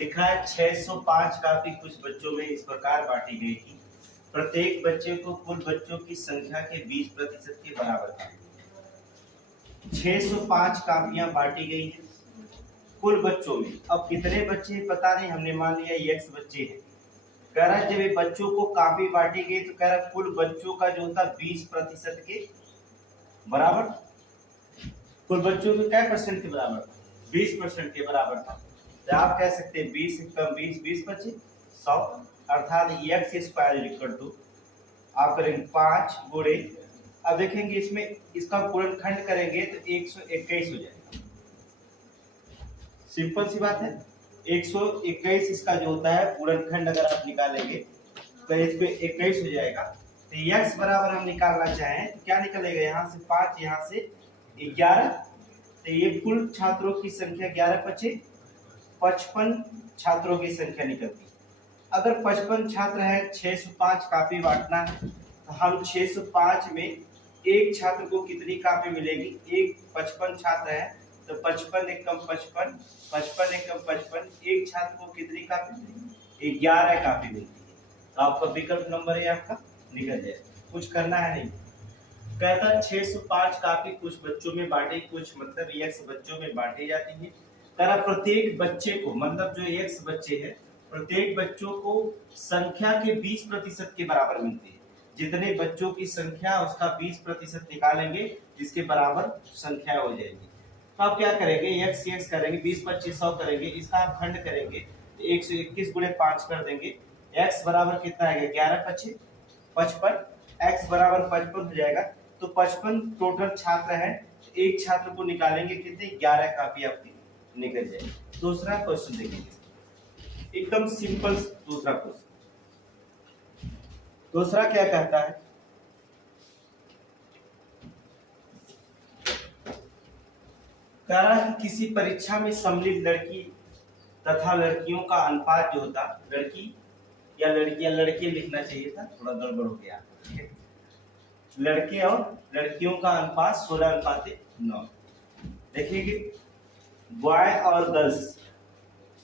लिखा है 605 कापी कुछ बच्चों में इस प्रकार बांटी गई थी। प्रत्येक बच्चे को कुल बच्चों की संख्या के 20% के बराबर था। 605 कापियां बांटी गई हैं कुल बच्चों में। अब कितने बच्चे पता नहीं, हमने मान लिया x बच्चे हैं। कह रहा है जब ये बच्चों को कापी बांटी गई तो कह रहा है कुल बच्चों का जो था 20% के बराबर। कुल बच्चों के क्या परसेंट के बराबर था? 20% के बराबर था। तो आप कह सकते हैं 20 कम 20 20 25 100, अर्थात x स्क्वायर इक्वल टू आप करेंगे 5 गुणे, अब देखेंगे इसमें इसका गुणनखंड करेंगे तो 121 हो जाएगा। सिंपल सी बात है, 121 इसका जो होता है गुणनखंड अगर आप निकालेंगे तो इसमें 21 हो जाएगा। तो x बराबर हम निकालना चाहें तो क्या निकलेगा, यहाँ से 5 यहाँ से 11, तो ये कुल छात्रों की संख्या 11 25 55 छात्रों की संख्या निकलती है। अगर 55 छात्र हैं, 605 कापी बांटना है तो हम 605 में एक छात्र को कितनी कापी मिलेगी? एक 55 छात्र है तो 55 एकम 55 55 एकम 55, एक छात्र को कितनी कापी मिलेगी? 11 कापी मिलती है। तो आपका विकल्प नंबर है आपका निकल जाए, कुछ करना है नहीं। कहता 605 कापी कुछ बच्चों में बांटे, कुछ मतलब x बच्चों में बांटी जाती है। कह प्रत्येक बच्चे को, मतलब जो x बच्चे हैं प्रत्येक बच्चों को संख्या के 20% के बराबर मिलती है। जितने बच्चों की संख्या उसका 20% निकालेंगे जिसके बराबर संख्या हो जाएगी। तो आप क्या करेंगे, x करेंगे 20 25 100 करेंगे, इसका आप खंड करेंगे 121 गुणे 5 कर देंगे। x बराबर कितना आएगा? 11 25 55, x बराबर 55 हो जाएगा। तो 55 टोटल छात्र है, एक छात्र को निकालेंगे कितने? 11 कापी आपकी निकल जाएगी। दूसरा क्वेश्चन देखेंगे, एकदम सिंपल दूसरा क्वेश्चन। दूसरा क्या कहता है, कह रहा है किसी परीक्षा में सम्मिलित लड़की तथा लड़कियों का अनुपात जो होता, लड़की या लड़कियां, लड़के लिखना चाहिए था, थोड़ा गड़बड़ हो गया। लड़के और लड़कियों का अनुपात 16:9। देखिए बॉय और गर्ल्स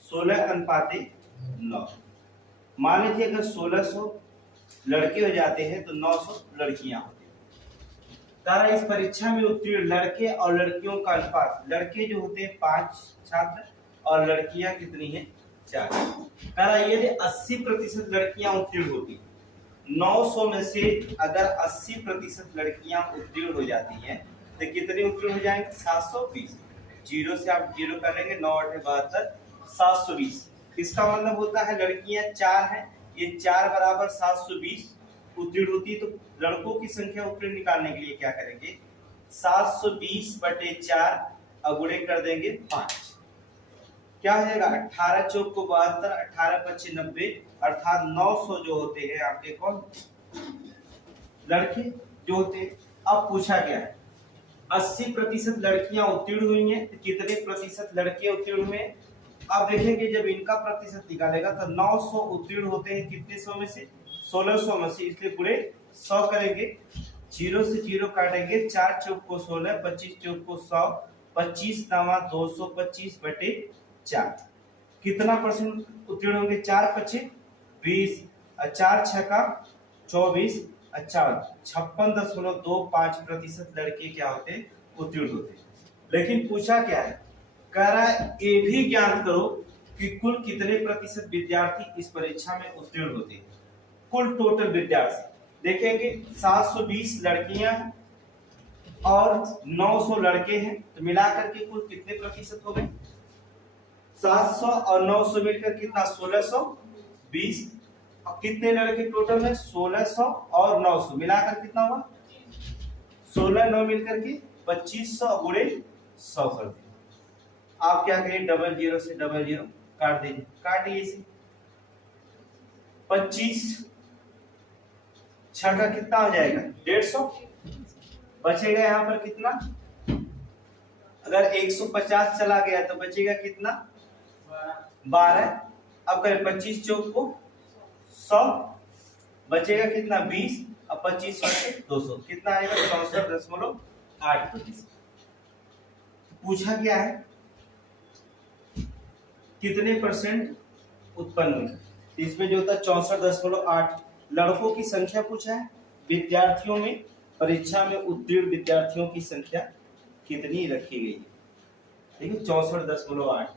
16:9। मान लीजिए अगर 1600 लड़के हो जाते हैं तो 900 लड़कियां होती हैं। तारा इस परीक्षा में उत्तीर्ण लड़के और लड़कियों का अनुपात, लड़के जो होते हैं 5 छात्र और लड़कियां कितनी हैं? 4। तारा यदि 80% लड़कियां उत्तीर्ण होती, 900 में से अगर 80% लड़कियां उत्तीर्ण हो जाती हैं तो कितनी उत्तीर्ण हो जाएंगे? 720। जीरो से आप जीरो कर लेंगे, 9 8 72 720। इसका मतलब होता है लड़कियां 4 हैं, ये 4 बराबर 720 उत्तीर्ण होती है। तो लड़कों की संख्या उत्तीर्ण निकालने के लिए क्या करेंगे? 720/4 गुणे कर देंगे 5, क्या हो जाएगा? 18 चौक को 72, 18 25 90, अर्थात 900 जो होते हैं आपके कौन? लड़के जो होते हैं। अब पूछा गया है 80% लड़कियां उत्तीर्ण हुई हैं तो कितने प्रतिशत लड़के उत्तीर्ण हुए? अब देखेंगे जब इनका प्रतिशत निकालेगा तो 900 उत्तीर्ण होते हैं कितने सौ में से? 1600 में से, इसलिए पूरे 100 करेंगे, जीरो से जीरो काटेंगे, 4 चौक को 16, 25 चौक को 100, 25 नामा 225/4। कितना परसेंट उत्तीर्ण होंगे? 4 25 20, 4 6 24, 56.25% लड़के क्या होते हैं? उत्तीर्ण होते हैं। लेकिन पूछा क्या है, कह रहा है ये भी ज्ञात करो कि कुल कितने प्रतिशत विद्यार्थी इस परीक्षा में उत्तीर्ण होते हैं। कुल टोटल विद्यार्थी देखेंगे 720 लड़कियां और 900 लड़के हैं, तो मिलाकर के कुल कितने प्रतिशत हो गए? 700 और 900 मिलकर कितना? 1620। अब कितने लड़के टोटल है? 1600 और 900 मिलाकर कितना हुआ? 16 9 मिलकर के 2500 गुणे 100 कर दिए। आप क्या करें, डबल जीरो से डबल जीरो काट दीजिए, काटिए इसे। 25 6 का कितना हो जाएगा? 150। बचेगा यहाँ पर कितना? अगर 150 चला गया तो बचेगा कितना? 12। अब करें 25 चौक को 100, बचेगा कितना? 20। अब 25 से 200 कितना आएगा? 64.8%। पूछा क्या है कितने परसेंट उत्पन्न हुई। इसमें जो होता है 64.8। लड़कों की संख्या पूछा है, विद्यार्थियों में परीक्षा में उत्तीर्ण विद्यार्थियों की संख्या कितनी रखी गई है? देखिए 64.8।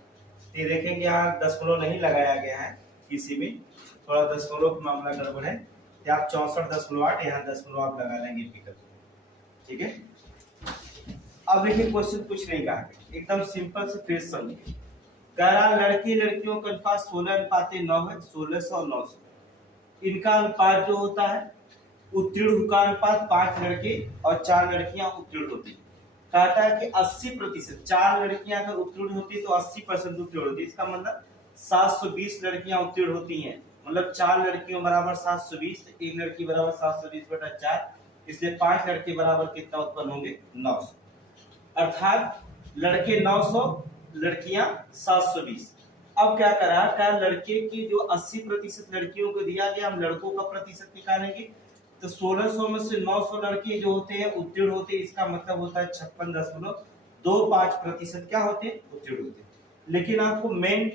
ये देखेंगे यहाँ दशमलव नहीं लगाया गया है किसी में, थोड़ा दशमलव का मामला गड़बड़ है, तो आप 64.8 यहाँ दशमलव आप लगा लेंगे विकल्प। ठीक है, अब देखिए क्वेश्चन कुछ नहीं कहा, एकदम सिंपल से फिर समझिए। कह रहा लड़की लड़कियों का अनुपात 16:9 है, 1600 और 900। इनका अनुपात जो होता है उत्तीर्ण का अनुपात 5 लड़के और 4 लड़कियां उत्तीर्ण होती है। कहता है कि 80%, 4 लड़कियां अगर उत्तीर्ण होती है तो 80% उत्तीर्ण होती है। इसका मतलब 720 लड़कियां उत्तीर्ण होती हैं, मतलब 4 लड़कियों बराबर 720, एक लड़की बराबर 720/4, इसलिए 5 लड़के बराबर कितना उत्पन्न होंगे? 900। अर्थात लड़के 900, लड़कियां 720। अब क्या करा, क्या लड़के की जो 80% लड़कियों को दिया गया, हम लड़कों का प्रतिशत निकालेंगे तो 1600 में से 900 लड़के जो होते हैं उत्तीर्ण होते हैं। इसका मतलब होता है 56.25% क्या होते हैं? उत्तीर्ण होते हैं। लेकिन आपको मेन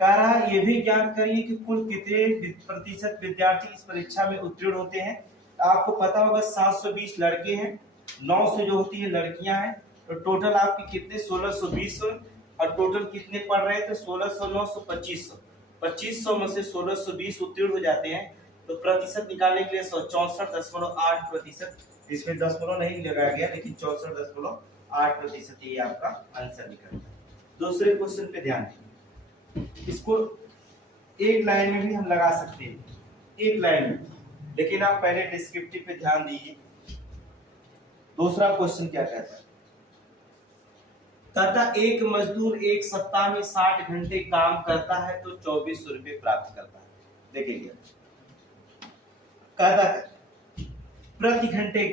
कह रहा है ये भी ज्ञात करिए कि कुल कितने प्रतिशत विद्यार्थी इस परीक्षा में उत्तीर्ण होते हैं। आपको पता होगा 720 लड़के हैं, 900 जो होती है लड़कियां हैं, तो टोटल आपके कितने? 1620। और टोटल कितने पढ़ रहे थे? 1600 900 2500। 2500 में से 1620 उत्तीर्ण हो जाते हैं, तो प्रतिशत निकालने के लिए 64.8%, इसमें दशमलव नहीं लगाया गया, लेकिन 64.8% ये आपका आंसर निकलता है। दूसरे क्वेश्चन पे ध्यान दें, इसको एक लाइन में भी हम लगा सकते हैं, एक लाइन में, लेकिन आप पहले डिस्क्रिप्टिव पे ध्यान दीजिए। दूसरा क्वेश्चन क्या कहता है? तथा एक मजदूर एक सप्ताह में 60 घंटे काम करता है तो 2400 रुपये प्राप्त करता है। देखिए कहता है प्रति घंटे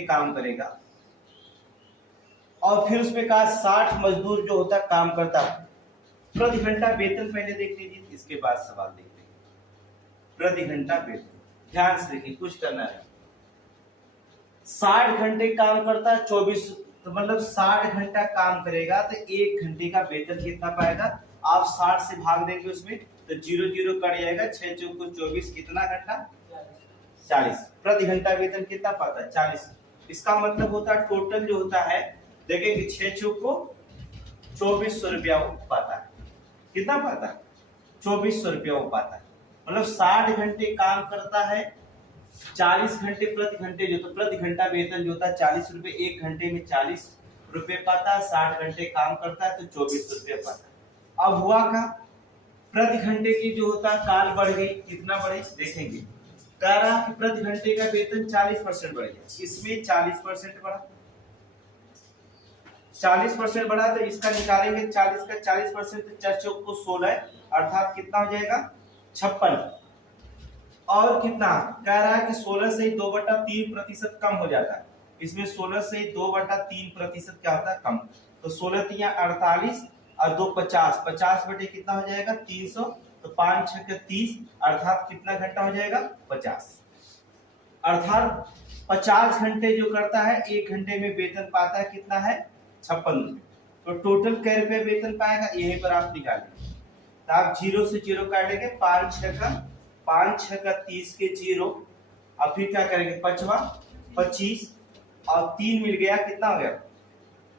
काम करेगा, और फिर उसमें कहा 60 मजदूर जो होता है काम करता है, प्रति घंटा वेतन पहले देख लीजिए, इसके बाद सवाल देख लीजिए। प्रति घंटा वेतन ध्यान से देखिए, कुछ करना है। 60 घंटे काम करता है 24, तो मतलब 60 घंटा काम करेगा तो 1 घंटे का वेतन कितना पाएगा? आप 60 से भाग देंगे उसमें तो 0 0 कट जाएगा, 6 चौक 24, कितना घंटा? 40। प्रति घंटा वेतन कितना पाता है? 40। इसका मतलब होता है टोटल जो होता है, देखेंगे 6 चौक 2400 रुपया वो पाता है। कितना पाता है? 2400 रुपया वो पाता है। मतलब 60 घंटे काम करता है, 40 घंटे प्रति घंटे जो, तो प्रति घंटा वेतन जो होता है 40 रुपए, 1 घंटे में 40 रुपए पाता है। 60 घंटे काम करता है तो 2400 रुपया पाता है। अब हुआ का प्रति घंटे की जो होता है काल बढ़ गई, कितना बढ़े देखेंगे। कह रहा कि प्रति घंटे का वेतन 40% बढ़ गया, इसमें 40% बढ़ा, 40% बढ़ा, तो इसका निकालेंगे 40 का 40%, 4 चौक 16, अर्थात कितना हो जाएगा? 56। और कितना कह रहा है कि 16 से 2/3% कम हो जाता है। इसमें 16 से 2/3% क्या होता है? कम। तो 16 तिया 48 और 2 50, 50 बटे कितना हो जाएगा? 300, तो 5 6 के 30, अर्थात कितना घंटा हो जाएगा? 50। अर्थात 50 घंटे जो करता है, 1 घंटे में वेतन पाता है कितना है? 56 रुपए। तो टोटल कै रुपए वेतन पाएगा? यहीं पर आप निकालेंगे, तो आप 0 से 0 काटेंगे, 5 6 का 30 के 0, अब फिर क्या करेंगे? 5वां 25 और 3 मिल गया, कितना हो गया?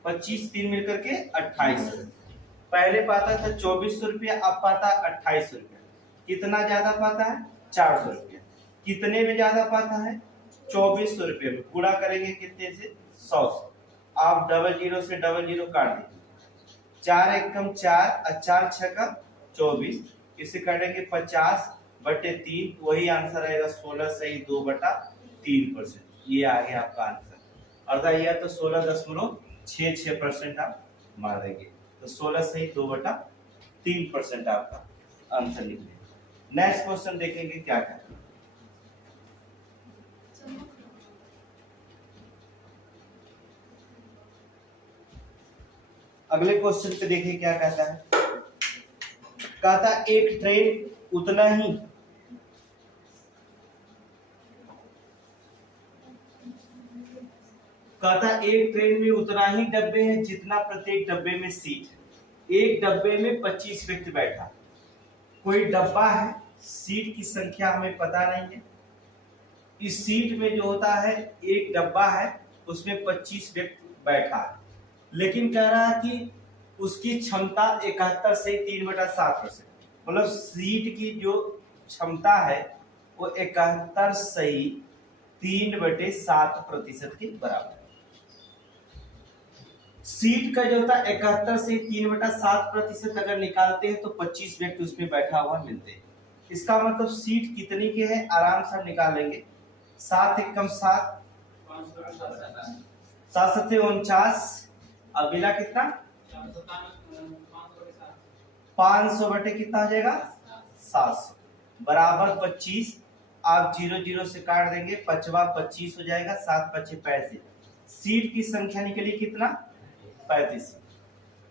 25 3 मिलकर के 2800। पहले पाता था 2400 रुपया, अब पाता 2800 रुपया। कितना ज्यादा पाता है? 400 रुपया। कितने में ज्यादा पाता है? 2400 रुपये में। पूरा करेंगे कितने से? 100 से। आप 00 से 00 काट दीजिए, 4 एकम 4 और 4 6 का 24, इसे काटेंगे 50/3, वही आंसर आएगा 16 सही 2/3%। ये आ गया आपका आंसर। अर्थात यह तो 16.66% आप मार देंगे, तो 16 सही 2/3% आपका आंसर निकलेगा। नेक्स्ट क्वेश्चन देखेंगे क्या क्या। अगले क्वेश्चन पे देखिए क्या कहता है। कहता एक ट्रेन उतना ही कहता एक ट्रेन में उतना ही डब्बे हैं जितना प्रत्येक डब्बे में सीट है। एक डब्बे में 25 व्यक्ति बैठा, कोई डब्बा है, सीट की संख्या हमें पता नहीं है। इस सीट में जो होता है एक डब्बा है, उसमें 25 व्यक्ति बैठा है, लेकिन कह रहा है कि उसकी क्षमता 71 से 3/7%, मतलब सीट की जो क्षमता है वो 71 से 3/7% के बराबर है। सीट का जो होता है 71 से 3/7% अगर निकालते हैं तो 25 व्यक्ति उसमें बैठा हुआ मिलते हैं। इसका मतलब सीट कितनी के है आराम से हम निकालेंगे। 7 एकम 7, 7 7 49, अगला कितना 500 बटे कितना हो जाएगा 700 बराबर 25। आप 0 0 से काट देंगे, 5 25 हो जाएगा, 7 5 35। सीट की संख्या निकली कितना 35।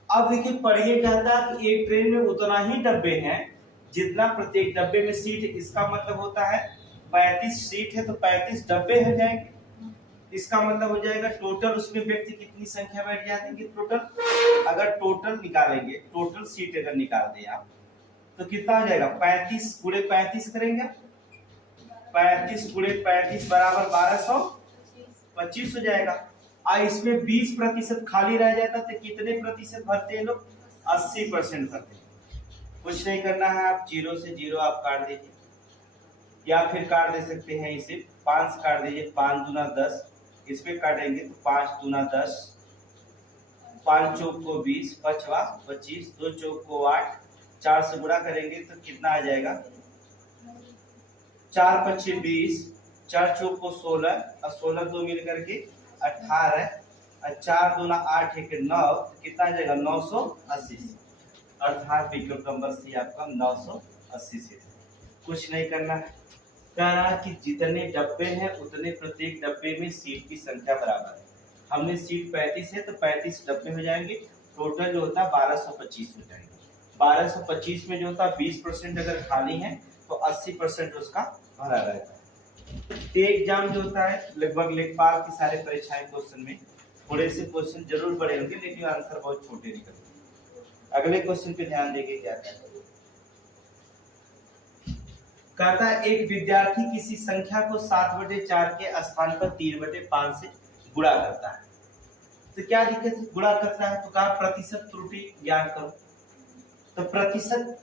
अब देखिए पढ़िए, कहता है कि एक ट्रेन में उतना ही डब्बे हैं जितना प्रत्येक डब्बे में सीट है। इसका मतलब होता है 35 सीट है तो 35 डब्बे हो जाएंगे। इसका मतलब हो जाएगा टोटल उसमें व्यक्ति कितनी संख्या बैठ जाएंगे टोटल। अगर टोटल निकालेंगे, टोटल सीट अगर निकाल दें आप तो कितना हो जाएगा 35 गुणे 35 करेंगे, 35 गुणे 35 बराबर 1225 हो जाएगा। इसमें 20% खाली रह जाता तो कितने प्रतिशत भरते हैं लोग 80% भरते हैं। कुछ नहीं करना है, आप 0 से 0 आप काट दीजिए, या फिर काट दे सकते हैं इसे 5 से काट दीजिए, 5 दूना 10, इसमें काटेंगे तो 5 दूना 10, 5 चौक को 20, 5 25, 2 चौक को 8, 4 से गुणा करेंगे तो कितना आ जाएगा 4 25 20, 4 चौक को 16 और 16 2 मिल करके 18 और 4 दूना 8 1 9, तो कितना आ जाएगा 980। अर्थात विकल्प नंबर सी आपका 980 से। कुछ नहीं करना है, कह रहा है कि जितने डब्बे हैं उतने प्रत्येक डब्बे में सीट की संख्या बराबर है। हमने सीट 35 है तो 35 डब्बे हो जाएंगे, टोटल जो होता है 1225 हो जाएंगे। 1225 में जो होता है 20% अगर खाली है तो 80% उसका भरा रहता है। एग्जाम जो होता है लगभग लेखपाल की सारे परीक्षाएं क्वेश्चन में थोड़े से क्वेश्चन जरूर बड़े होंगे, लेकिन आंसर बहुत छोटे निकलते हैं। अगले क्वेश्चन पे ध्यान देंगे क्या कहता है। कहता है एक विद्यार्थी किसी संख्या को 7/4 के स्थान पर 3/5 से गुणा करता है, तो क्या दिक्कत है, गुणा करता है तो कहा प्रतिशत त्रुटि ज्ञात करो। तो प्रतिशत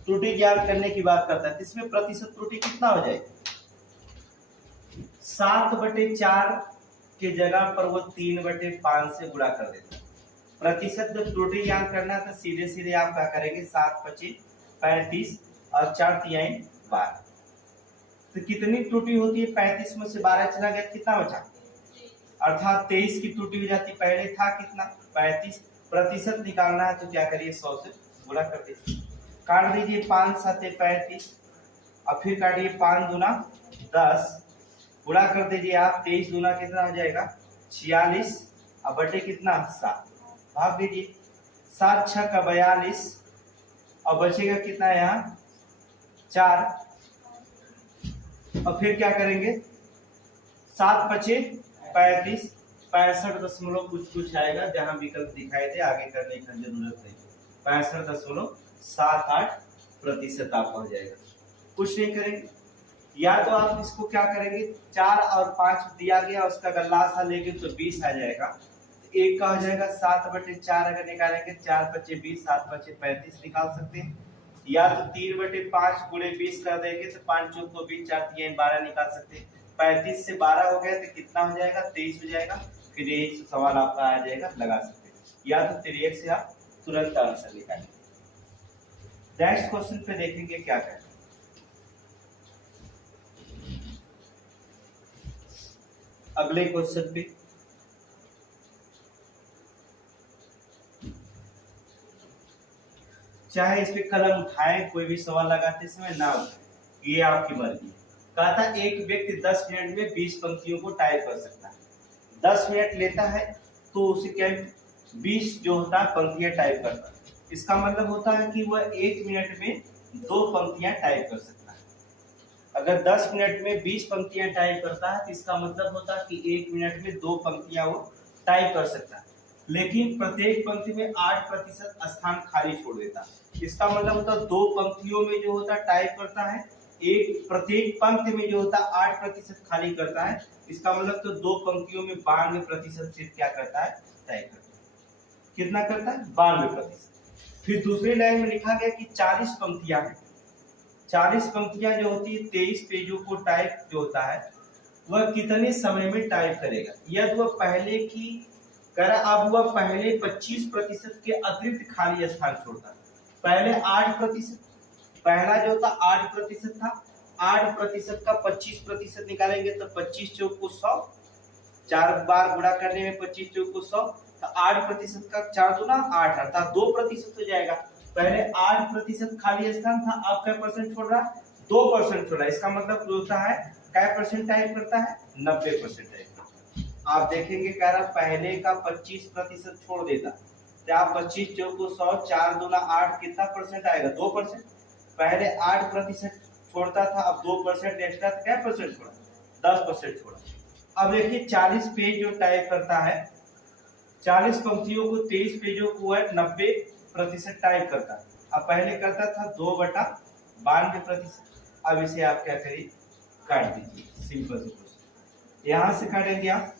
त्रुटि ज्ञात करने की बात करता है, तो इसमें प्रतिशत त्रुटि कितना हो जाएगी 7/4 के जगह पर वो 3/5 से गुणा कर देता है। प्रतिशत जब त्रुटि ज्ञात करना है तो सीधे सीधे आप क्या करेंगे 7 25 35 और 4 3 12। तो कितनी त्रुटि होती है 35 में से 12 चला गया कितना बचा, अर्थात 23 की त्रुटि हो जाती। पहले था कितना 35, प्रतिशत निकालना है तो क्या करिए 100 से गुणा कर दीजिए। काट दीजिए 5 7 35 और फिर काटिए 5 दूना 10, गुणा कर दीजिए आप 23 दूना कितना हो जाएगा 46 और बटे कितना 7, भाग दीजिए 7 6 का 42 और बचेगा कितना यहाँ 4, और फिर क्या करेंगे 7 25 35 65 कुछ कुछ आएगा, जहां विकल्प दिखाई दे आगे करने की जरूरत नहीं, 65.78% आपका हो जाएगा। कुछ नहीं करेंगे, या तो आप इसको क्या करेंगे 4 और 5 दिया गया उसका अगर लासा लेंगे तो 20 आ जाएगा, तो एक का हो जाएगा 7/4 अगर निकालेंगे 4 25 20 7 25 35 निकाल सकते हैं, या तो 3/5 गुणे 20 कर देंगे तो 5 चौक को 20 4 3 12 निकाल सकते हैं। 35 से 12 हो गया तो कितना हो जाएगा 23 हो जाएगा। फिर यही सवाल आपका आ जाएगा, लगा सकते हैं, या तो 3x से आप तुरंत आंसर निकालेंगे। नेक्स्ट क्वेश्चन पे देखेंगे क्या कहते हैं। अगले क्वेश्चन पे चाहे इस पे कलम उठाए, कोई भी सवाल लगाते समय ना उठाए, ये आपकी मर्जी है। कहा था एक व्यक्ति 10 मिनट में 20 पंक्तियों को टाइप कर सकता है। 10 मिनट लेता है तो उसे क्या 20 जो होता है पंक्तियां टाइप करता है। इसका मतलब होता है कि वह 1 मिनट में 2 पंक्तियां टाइप कर सकता है। अगर 10 मिनट में 20 पंक्तियां टाइप करता है तो इसका मतलब होता है कि 1 मिनट में 2 पंक्तियां वो टाइप कर सकता है। लेकिन प्रत्येक पंक्ति में 8% स्थान खाली छोड़ देता है। इसका मतलब होता है दो पंक्तियों में जो होता है टाइप करता है, एक प्रत्येक पंक्ति में जो होता है 8% खाली करता है। इसका मतलब तो दो पंक्तियों में 92% सीट क्या करता है, टाइप करता है। कितना करता है, 92%। फिर दूसरी लाइन में लिखा गया कि 40 पंक्तियां हैं। 40 पंक्तियां जो होती है 23 पेजों को टाइप जो होता है वह कितने समय में टाइप करेगा। यदि वह पहले की करा, अब वह पहले 25% के अतिरिक्त खाली स्थान छोड़ता है। पहले 8%, पहला जो था 8% था, 8% का 25% निकालेंगे तो 25 चौक को 100, 4 बार गुणा करने में 25 चौक को 100, तो 8% का 4 दूना 8 अर्थात 2% हो जाएगा। पहले 8% खाली स्थान था, अब क्या परसेंट छोड़ रहा है, 2% छोड़ रहा है। इसका मतलब होता है क्या परसेंट टाइप करता है, 90% टाइप करता है। आप देखेंगे कह रहा पहले का 25% छोड़ देता, तो आप 25 चौक को 100, 4 दूना 8 कितना परसेंट आएगा, 2%। पहले 8% छोड़ता था, अब 2% एक्स्ट्रा, क्या परसेंट छोड़ा, 10% छोड़ा। अब देखिए 40 पेज जो टाइप करता है, 40 पंक्तियों को 23 पेजों को 90% टाइप करता है। अब पहले करता था 2/92%। अब इसे आप क्या करिए, काट दीजिए, सिंपल से क्वेश्चन। यहां से काटेंगे आप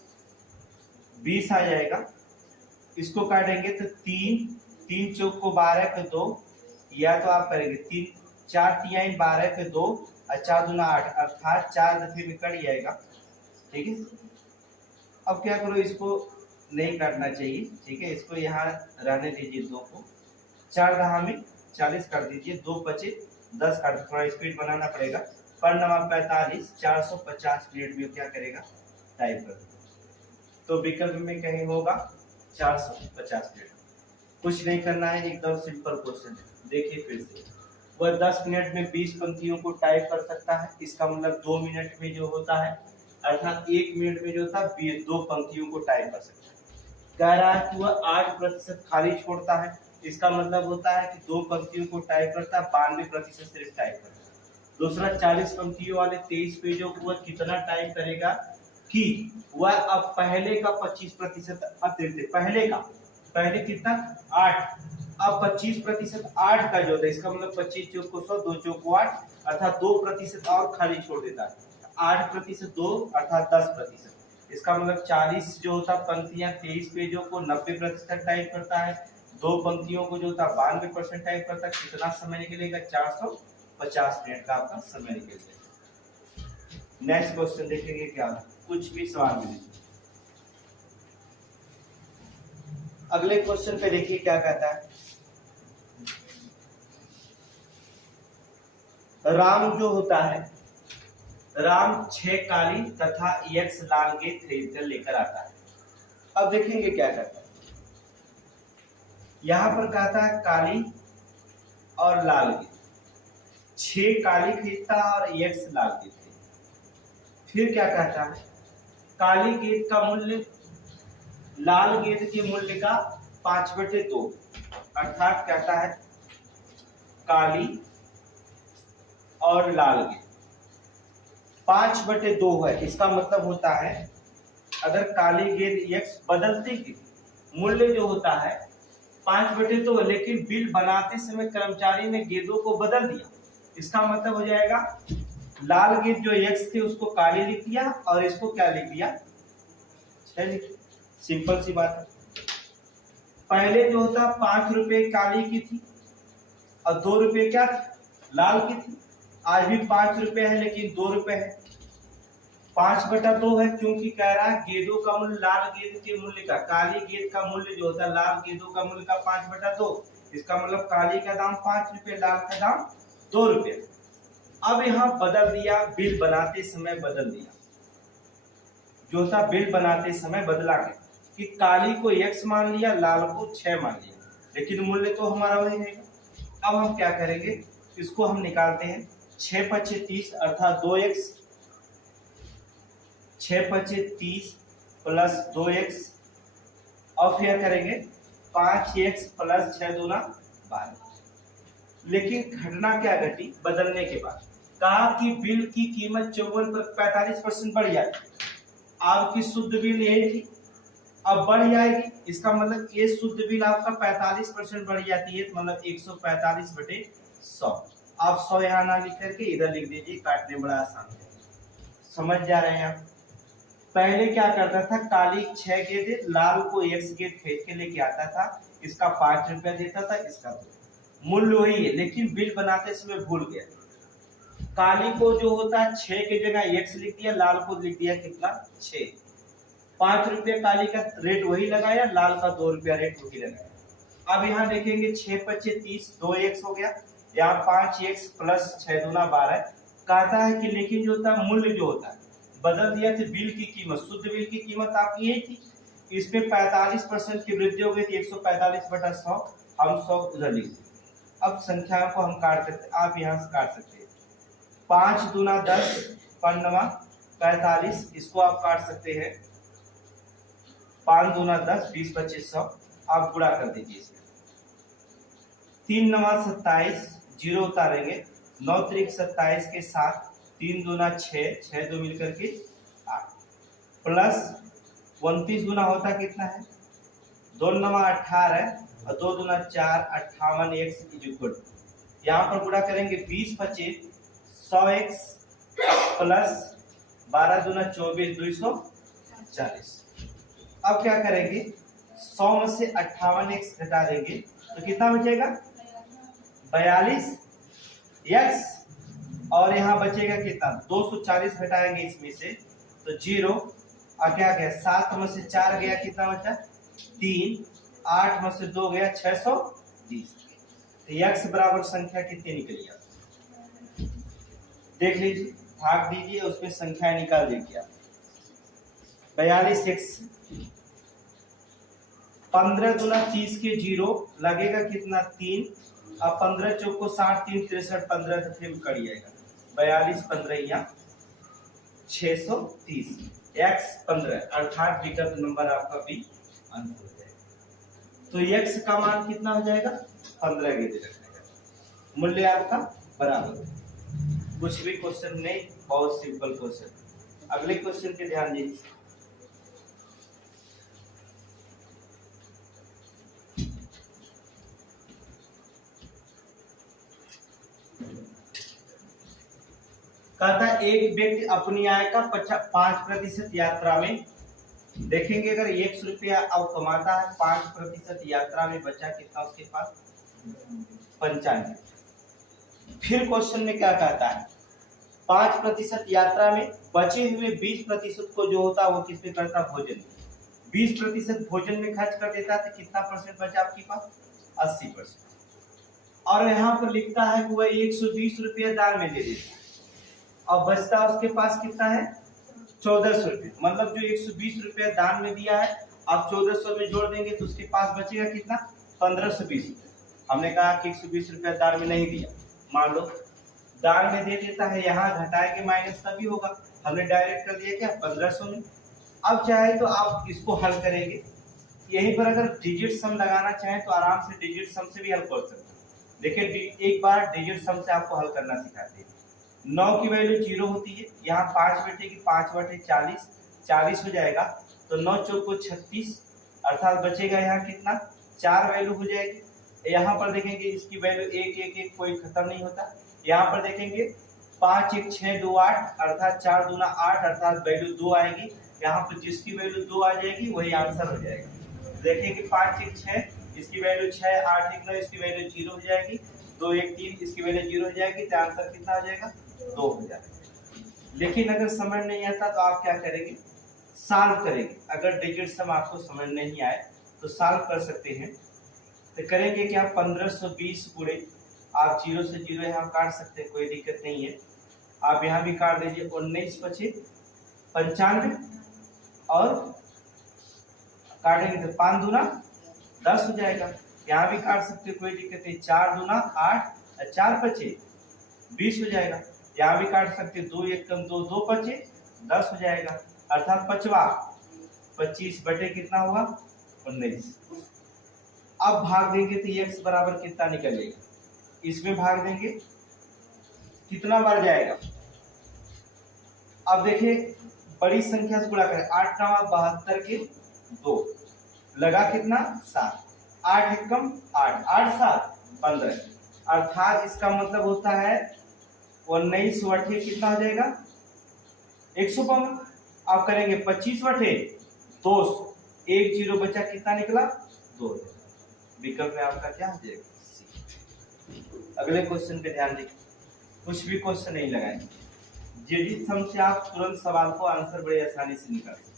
20 आ जाएगा, इसको काटेंगे तो 3 चौक को 12 के 2, या तो आप करेंगे 3 4 तिहाई 12 के 2 और 4 दूना 8 अर्थात 4 दफे में कट जाएगा। ठीक है, अब क्या करो, इसको नहीं काटना चाहिए, ठीक है, इसको यहाँ रहने दीजिए, 2 को 4 दहा में 40 कर दीजिए, 2 बचे 10 काट, थोड़ा स्पीड बनाना पड़ेगा। पर नंबर 45 450 मिनट में क्या करेगा, टाइप कर देगा। तो विकल्प में कहीं होगा 450 मिनट। कुछ नहीं करना है, एकदम सिंपल क्वेश्चन है। देखिए फिर से, वह 10 मिनट में 20 पंक्तियों को टाइप कर सकता है। इसका मतलब 2 मिनट में जो होता है, अर्थात 1 मिनट में जो होता है 2 पंक्तियों को टाइप कर सकता है। कह रहा है कि वह 8% खाली छोड़ता है। इसका मतलब होता है कि 2 पंक्तियों को टाइप करता है, 92% सिर्फ टाइप करता है। दूसरा 40 पंक्तियों वाले 23 पेजों को वह कितना टाइप करेगा, कि वह अब पहले का 25% अतिरिक्त, पहले कितना 8, अब 25% 8 का जो होता है, इसका मतलब 25 चौक को 100, 2 चौक को 8 अर्थात 2% और खाली छोड़ देता है। 8% 2 अर्थात 10%। इसका मतलब 40 जो होता पंक्तियां 23 पेजों को 90% टाइप करता है, 2 पंक्तियों को जो होता 92% टाइप करता है। कितना समय निकलेगा, 450 मिनट का आपका समय निकल जाएगा। नेक्स्ट क्वेश्चन देखेंगे क्या, कुछ भी सवाल में नहीं। अगले क्वेश्चन पे देखिए क्या कहता है, राम जो होता है, राम 6 काली तथा x लाल गेंद खरीद कर लेकर आता है। अब देखेंगे क्या कहता है, यहां पर कहता है काली और लाल गेंद, 6 काली खरीदता है और x लाल गेंद खरीदता। फिर क्या कहता है, काली गेंद का मूल्य लाल गेंद के मूल्य का 5/2, अर्थात कहता है काली और लाल गेंद 5/2 है। इसका मतलब होता है अगर काली गेंद x बदलते ही मूल्य जो होता है 5/2 है, लेकिन बिल बनाते समय कर्मचारी ने गेंदों को बदल दिया। इसका मतलब हो जाएगा लाल गेंद जो x थे उसको काली लिख दिया और इसको क्या लिख दिया, 6 लिख। सिंपल सी बात है। पहले जो होता 5 रुपए काली की थी और 2 रुपए क्या लाल की थी। आज भी 5 रुपए है लेकिन 2 रुपए है, 5/2 है, क्योंकि कह रहा है गेंदों का मूल्य लाल गेंद के मूल्य का, काली गेंद का मूल्य जो होता है लाल गेंदों का मूल्य का 5/2। इसका मतलब काली का दाम 5 रुपए, लाल का दाम 2 रुपए। अब यहाँ बदल दिया, बिल बनाते समय बदल दिया, जो था बिल बनाते समय बदला गया कि काली को x मान लिया, लाल को 6 मान लिया, लेकिन मूल्य तो हमारा वही रहेगा। अब हम क्या करेंगे, इसको हम निकालते हैं, 6×5 = 30 अर्थात 2x, 6×5 = 30 प्लस 2x, और फिर करेंगे 5x प्लस 6 दूना 12। लेकिन घटना क्या घटी बदलने के बाद, कहा कि बिल की कीमत 54 पर 45% बढ़ जाती। आपकी शुद्ध बिल यही थी, अब बढ़ जाएगी, इसका मतलब ये शुद्ध बिल आपका 45% बढ़ जाती है, तो मतलब 145/100। आप 100 यहाँ ना लिख करके इधर लिख दीजिए, काटने बड़ा आसान है। समझ जा रहे हैं आप? पहले क्या करता था, काली 6 गेंद, लाल को x गेंद खरीद के लेके आता था, इसका 5 रुपया देता था, इसका 2। मूल्य वही है, लेकिन बिल बनाते समय भूल गया। काली को जो होता है 6 की जगह x लिख दिया, लाल को लिख दिया कितना 6। 5 रुपया काली का रेट वही लगाया, लाल का 2 रुपया रेट वही लगाया। अब यहाँ देखेंगे 6 पच्चे 30, 2x हो गया, यहाँ 5x प्लस 6 दूना 12। कहता है कि लेकिन जो होता है मूल्य जो होता है बदल दिया, तो बिल की कीमत, शुद्ध बिल की कीमत आपकी यही थी, इसमें 45% की वृद्धि हो गई थी, 145/100, हम 100 उधर लिख दिए। अब संख्या को हम काट सकते, आप यहाँ से काट सकते हैं। 5 दूना 10, 5 45, इसको आप काट सकते हैं। 5 दूना 10, 20 25 100, आप गुणा कर दीजिए इसमें। 3 9 27, 0 उतारेंगे, 9 त्रिक 27 के साथ 3 दूना 6, 6 2 मिलकर के 8, प्लस 29 दूना होता कितना है, 2 9 18 और 2 दूना 4, 58 x इज इक्वल टू, यहाँ पर गुणा करेंगे 20 25 100x प्लस 12 दूना 24, 240। अब क्या करेंगे, 100 में से 58x घटा देंगे तो कितना बचेगा 42x, और यहाँ बचेगा कितना 240 घटाएंगे इसमें से तो 0, और क्या गया 7 में से 4 गया, कितना बचा 3, 8 में से 2 गया 620। तो x बराबर संख्या कितनी निकली आप देख लीजिए, भाग दीजिए, उसमें संख्या निकाल दीजिए आप। 42x 15 दूना 30 के 0 लगेगा कितना 3, अब 15 चौको 60, 3 63, 15 तो फिर कट जाएगा 42 15 630, x 15, अर्थात विकल्प नंबर आपका भी आंसर हो जाएगा। तो x का मान कितना हो जाएगा 15 गेंद रखने का, मूल्य आपका बराबर। कुछ भी क्वेश्चन नहीं, बहुत सिंपल क्वेश्चन। अगले क्वेश्चन पे ध्यान दीजिए। कहता है एक व्यक्ति अपनी आय का 5% यात्रा में, देखेंगे अगर 100 रुपया अब कमाता है, 5% यात्रा में बचा कितना उसके पास 95। फिर क्वेश्चन में क्या कहता है, 5% यात्रा में बचे हुए 20% को जो होता है वो किस पे करता, भोजन। 20% भोजन में खर्च कर देता है, तो कितना परसेंट बचा आपके पास 80%। और यहाँ पर लिखता है कि वह 120 रुपया दान में दे देता है, और बचता उसके पास कितना है 1400 रुपये, मतलब जो 120 रुपया दान में दिया है आप 1400 में जोड़ देंगे तो उसके पास बचेगा कितना 1520 रुपये। हमने कहा कि 120 रुपया दान में नहीं दिया, मान लो दान में दे देता है, यहाँ घटाएंगे माइनस तभी होगा, हमने डायरेक्ट कर दिया क्या 1500 में। अब चाहे तो आप इसको हल करेंगे, यहीं पर अगर डिजिट सम लगाना चाहें तो आराम से डिजिट सम से भी हल कर सकते हैं। देखिए एक बार डिजिट सम से आपको हल करना सिखाते हैं। 9 की वैल्यू 0 होती है, यहाँ 5 बैठेगी, 5 बटे 40, 40 हो जाएगा, तो 9 चौको 36, अर्थात बचेगा यहाँ कितना 4 वैल्यू हो जाएगी। यहाँ पर देखेंगे इसकी वैल्यू 1 1 1 कोई खत्म नहीं होता, यहाँ पर देखेंगे 5 1 6 2 8, अर्थात 4 दूना 8, अर्थात वैल्यू 2 आएगी, यहाँ पर जिसकी वैल्यू 2 आ जाएगी वही आंसर हो जाएगा। देखेंगे 5 1 6, इसकी वैल्यू 6, 8 1 9, इसकी वैल्यू 0 हो जाएगी, 2 1 3, इसकी वैल्यू 0 हो जाएगी, तो आंसर कितना हो जाएगा 2 हो जाएगा। लेकिन अगर समझ नहीं आता तो आप क्या करेंगे, सॉल्व करेंगे। अगर डिजिट सम आपको समझ नहीं आए तो सॉल्व कर सकते हैं। तो करेंगे कि आप 1520 पूरे, आप 0 से 0 यहाँ काट सकते हैं, कोई दिक्कत नहीं है। आप यहाँ भी काट दीजिए, 19 25 95, और काटेंगे तो 5 दूना 10 हो जाएगा। यहाँ भी काट सकते, कोई दिक्कत नहीं, 4 दूना 8, 4 25 20 हो जाएगा। यहाँ भी काट सकते, 2 1 कम 2, 2 25 10 हो जाएगा, अर्थात 25 बटे कितना होगा 19। अब भाग देंगे तो x बराबर कितना निकलेगा, इसमें भाग देंगे कितना बार जाएगा। अब देखिए बड़ी संख्या से गुणा करें, 8 9 72 के 2 लगा कितना 7, 8 एकम 8, 8 7 15, अर्थात इसका मतलब होता है 19 बटे कितना हो जाएगा 152। आप करेंगे 25 बटे 200, 1 जीरो बचा कितना निकला 2। विकल्प में आपका क्या हो जाएगा सी। अगले क्वेश्चन पे ध्यान दें, कुछ भी क्वेश्चन नहीं लगाएंगे, जेडी सम से आप तुरंत सवाल को आंसर बड़े आसानी से निकाल सकते।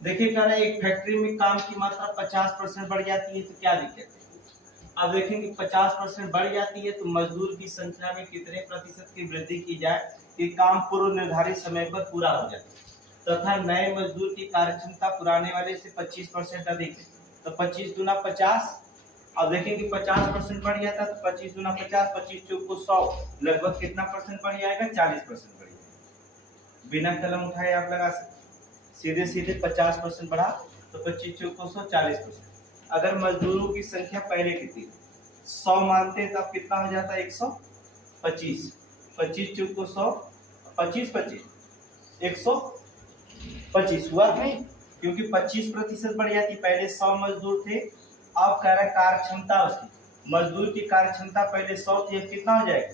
देखिए कह रहा है एक फैक्ट्री में काम की मात्रा 50% बढ़ जाती है तो क्या दिक्कत है। अब देखेंगे 50% बढ़ जाती है तो मजदूर की संख्या में कितने प्रतिशत की वृद्धि की जाए कि काम पूर्व निर्धारित समय पर पूरा हो जाए, तथा नए मजदूर की कार्यक्षमता पुराने वाले से 25% अधिक है तो 25 दूना 50। अब देखेंगे 50% बढ़ जाता है तो 25 दूना 50, 25 चौको 100, लगभग कितना परसेंट बढ़ जाएगा 40% बढ़ जाएगा। बिना कलम उठाए आप लगा सकते, सीधे सीधे 50% बढ़ा तो 25 चौको 100, 40%। अगर मजदूरों की संख्या पहले कितनी 100 मानते हैं तो अब कितना हो जाता है 125, 25 चौको 100, 25 25 125 हुआ नहीं, क्योंकि 25% बढ़ जाती। पहले 100 मजदूर थे, अब कह रहा है कार्य क्षमता उसकी मजदूर की कार्य क्षमता पहले 100 थी, अब कितना हो जाएगा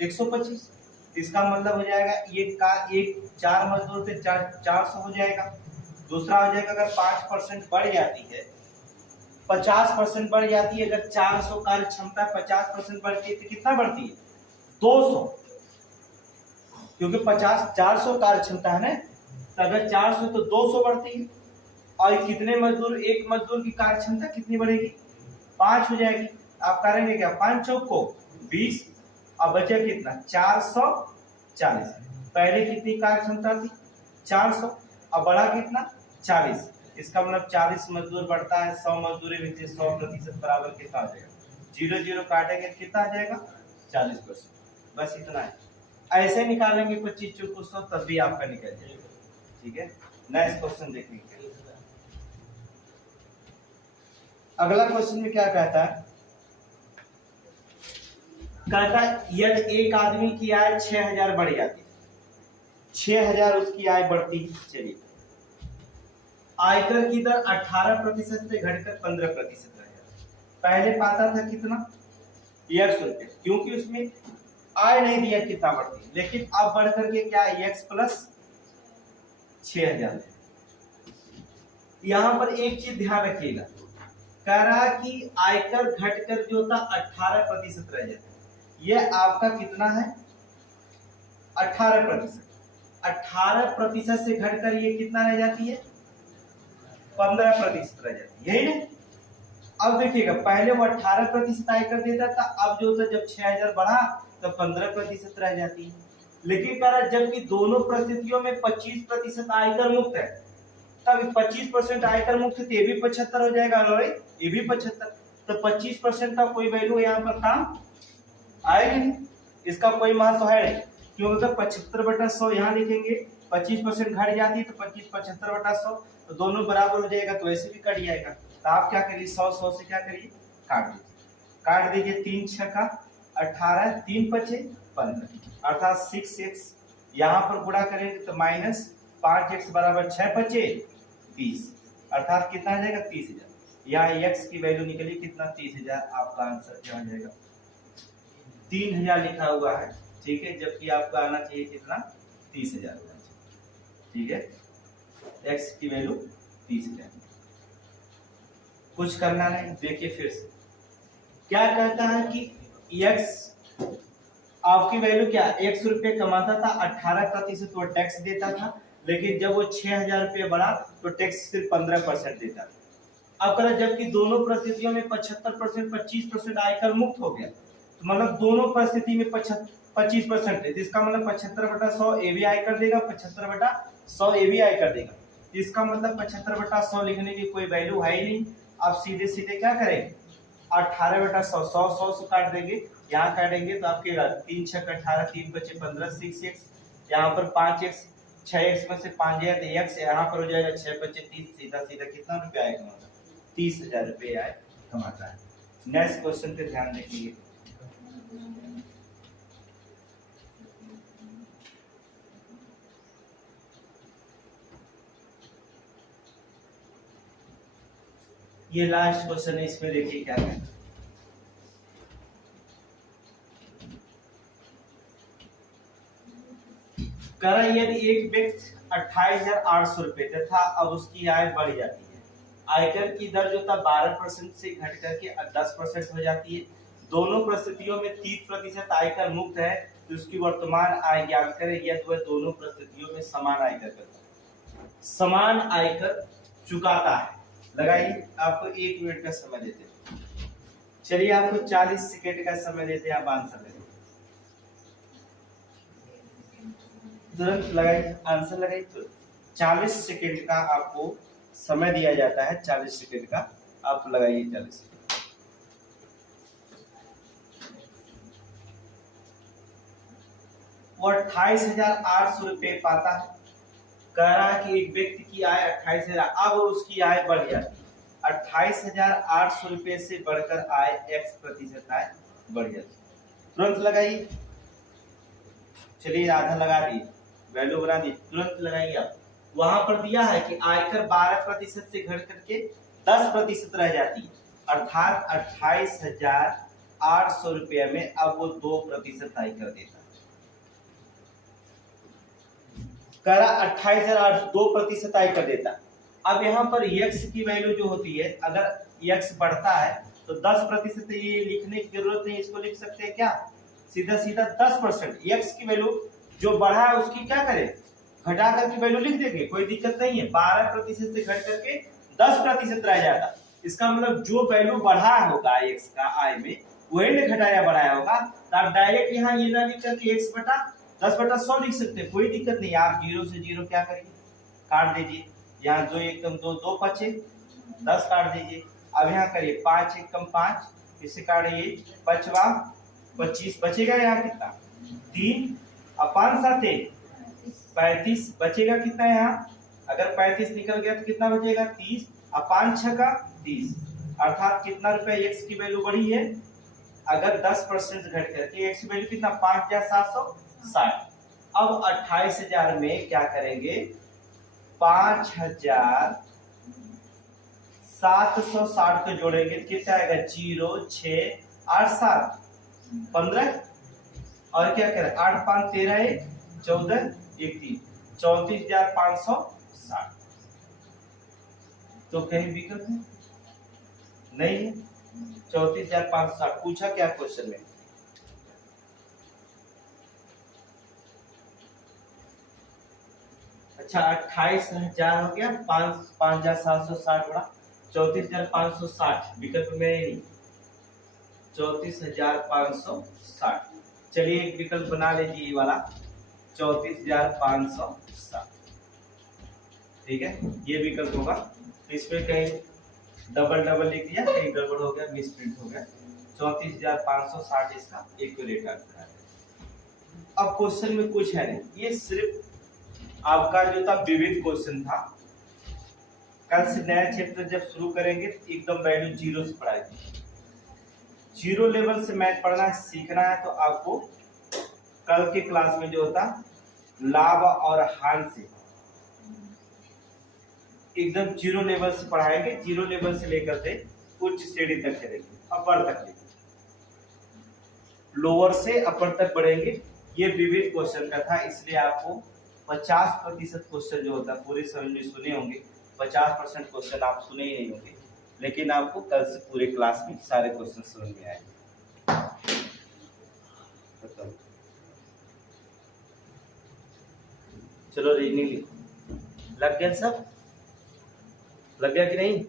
125। इसका मतलब हो जाएगा एक 4 मजदूर थे 400 हो जाएगा। दूसरा हो जाएगा अगर 5% बढ़ जाती है 50% बढ़ जाती है, अगर 400 कार्य क्षमता 50% बढ़ती है तो कितना बढ़ती है 200, क्योंकि 400 कार्य क्षमता है ना, तो अगर 400 तो 200 बढ़ती है। और कितने मजदूर, एक मजदूर की कार्य क्षमता कितनी बढ़ेगी 5 हो जाएगी। आप करेंगे क्या 5 चौक को 20, अब बचे कितना 440। पहले कितनी कार्य क्षमता थी 400, अब बढ़ा कितना 40। इसका मतलब 40 मजदूर बढ़ता है, 100 मजदूरी में से 100% बराबर कितना आ जाएगा 0 0 काटेंगे कितना आ जाएगा 40%। बस इतना है, ऐसे निकालेंगे 25 चौको 100 तब भी आपका निकल जाएगा। ठीक है, नेक्स्ट क्वेश्चन देखेंगे। अगला क्वेश्चन में क्या कहता है, कहता है यदि एक आदमी की आय 6000 बढ़ जाती है, 6000 उसकी आय बढ़ती है, चलिए आयकर की दर 18% से घटकर 15% रह जाती। पहले पाता था कितना 100 रुपये, क्योंकि उसमें आय नहीं दिया कितना बढ़ती, लेकिन अब बढ़ करके क्या x प्लस 6000। यहां पर एक चीज ध्यान रखिएगा, कह रहा कि आयकर घटकर जो था 18% रह जाता है। यह आपका कितना है 18%, 18% से घटकर ये कितना रह जाती है 15% रह जाती है, यही ना। अब देखिएगा पहले वो 18% आयकर देता था, अब जो था जब 6000 बढ़ा तो 15% रह जाती है। लेकिन कह रहा जबकि दोनों परिस्थितियों में 25% आयकर मुक्त है, तब 25% आयकर मुक्त है तो ये भी 75 हो जाएगा और ये भी 75, तो 25% का कोई वैल्यू यहाँ पर काम आएगी नहीं, इसका कोई महत्व है नहीं। क्योंकि अगर 75/100 यहाँ लिखेंगे 25% घट जाती है तो 25 75/100 तो दोनों बराबर हो जाएगा, तो ऐसे भी कट जाएगा। तो आप क्या करिए 100 से क्या करिए काट दीजिए, काट दीजिए 3 6 का 18, 3 5 15, अर्थात 6x यहाँ पर गुणा करेंगे तो माइनस 5x बराबर 6 5 20, अर्थात कितना आ जाएगा 30,000। यहाँ x की वैल्यू निकली कितना 30,000, आपका आंसर क्या हो जाएगा 3000 लिखा हुआ है। ठीक है, जबकि आपका आना चाहिए कितना 30,000। ठीक है, x की वैल्यू 30,000। कुछ करना नहीं, देखिए फिर से क्या कहता है कि x आपकी वैल्यू क्या 100 रुपये कमाता था, 18% वो टैक्स देता था, लेकिन जब वो 6000 रुपये बढ़ा तो टैक्स सिर्फ 15% देता था। अब करा जबकि दोनों परिस्थितियों में 75% 25% आयकर मुक्त हो गया, तो मतलब दोनों परिस्थिति में 25% है, इसका मतलब 75/100 ये भी आयकर देगा, 75/100 ये भी आयकर देगा। इसका मतलब 75/100 लिखने की कोई वैल्यू है ही नहीं। आप सीधे सीधे क्या करेंगे 18/100 100 से काट देंगे, यहाँ काटेंगे तो आपके 3 6 18, 3 5 15, 6x, यहाँ पर 5x, 6x में से 5 गया तो x यहाँ पर हो जाएगा 6 5 30, सीधा सीधा कितना रुपया आएगा 30,000 रुपये आए कमाता है। नेक्स्ट क्वेश्चन पे ध्यान देखिए, ये लास्ट क्वेश्चन है, इसमें देखिए क्या है। कह रहा यदि एक व्यक्ति 28,800 रुपए तथा अब उसकी आय बढ़ जाती है, आयकर की दर जो था 12% से घट करके 10% हो जाती है, दोनों परिस्थितियों में 30% आयकर मुक्त है, तो उसकी वर्तमान आय ज्ञात करें यदि वह दोनों परिस्थितियों में समान आयकर करता है, समान आयकर चुकाता है। लगाइए, आपको 1 मिनट का समय देते हैं। चलिए आपको 40 सेकेंड का समय देते हैं, आप आंसर दें, तुरंत लगाइए, आंसर लगाइए तुरंत। 40 सेकेंड का आपको समय दिया जाता है, 40 सेकेंड का, आप लगाइए 40 सेकेंड। वो 28,800 रुपए पाता है। कह रहा है कि एक व्यक्ति की आय 28,000, अब उसकी आय बढ़ जाती है, 28,800 रुपए से बढ़कर आय x% आय बढ़ जाती है। तुरंत लगाइए, चलिए आधा लगा दिए, वैल्यू बना दी, तुरंत लगाइए आप। वहां पर दिया है कि आयकर 12% से घट करके 10% रह जाती है, अर्थात 28,800 रुपये में अब वो 2% आयकर देता है। कह रहा 28,800 2% आयकर देता है। अब यहाँ पर x की वैल्यू जो होती है, अगर x बढ़ता है तो 10%, ये लिखने की जरूरत नहीं, इसको लिख सकते हैं क्या, सीधा सीधा 10%। x की वैल्यू जो बढ़ा है उसकी क्या करें, घटा करके वैल्यू लिख देंगे, कोई दिक्कत नहीं है। 12% से घट करके 10% रह जाता, इसका मतलब जो वैल्यू बढ़ा होगा x का आय में, वही ने घटाया बढ़ाया होगा। तो आप डायरेक्ट यहाँ ये ना लिख करके x बटा 10/100 लिख सकते हैं, कोई दिक्कत नहीं। आप 0 से 0 क्या करिए, काट दीजिए, यहाँ 2 एकम 2, 2 पचे 10 काट दीजिए। अब यहाँ करिए 5 एकम 5, इसे काटिए 5वां 25, बचेगा यहाँ कितना 3, अब 5 7 35, बचेगा कितना यहाँ, अगर 35 निकल गया तो कितना बचेगा 30, अब 5 6 का 30, अर्थात कितना रुपए x की वैल्यू बढ़ी है, अगर 10% घट करके x की वैल्यू कितना 5,760। अब 28,000 में क्या करेंगे, 5,760 को जोड़ेंगे कितना आएगा, 0 6 8 7 15, और क्या करें 8 5 13 1 14 1 3 34,560। तो कहीं विकल्प नहीं है, 34,560 पूछा क्या क्वेश्चन में। अच्छा 28,000 हो गया, 5,760 बड़ा 34,560, विकल्प में नहीं, 34,560। चलिए एक विकल्प बना लीजिए, ये वाला 34,560, ठीक है, ये विकल्प होगा। तो इसमें कहीं डबल लिख दिया, कहीं गड़बड़ हो गया, मिसप्रिंट हो गया, 34,560 इसका एक्यूरेट आंसर है। अब क्वेश्चन में कुछ है नहीं, ये सिर्फ आपका जो था विविध क्वेश्चन था। कल से नया चैप्टर जब शुरू करेंगे तो एकदम वैल्यू 0 से पढ़ाएंगे, 0 लेवल से मैथ पढ़ना सीखना है। तो आपको कल के क्लास में जो होता लाभ और हानि से एकदम 0 लेवल से पढ़ाएंगे, 0 लेवल से लेकर के उच्च श्रेणी तक चलेंगे, अपर तक लेंगे, लोअर से अपर तक बढ़ेंगे। ये विविध क्वेश्चन का था, इसलिए आपको 50% क्वेश्चन जो होता है पूरे समझ में सुने होंगे, 50% क्वेश्चन आप सुने ही नहीं होंगे, लेकिन आपको कल से पूरे क्लास में सारे क्वेश्चन समझ में आएंगे। चलो रीजनिंग लिखो, लग गया सब, लग गया कि नहीं।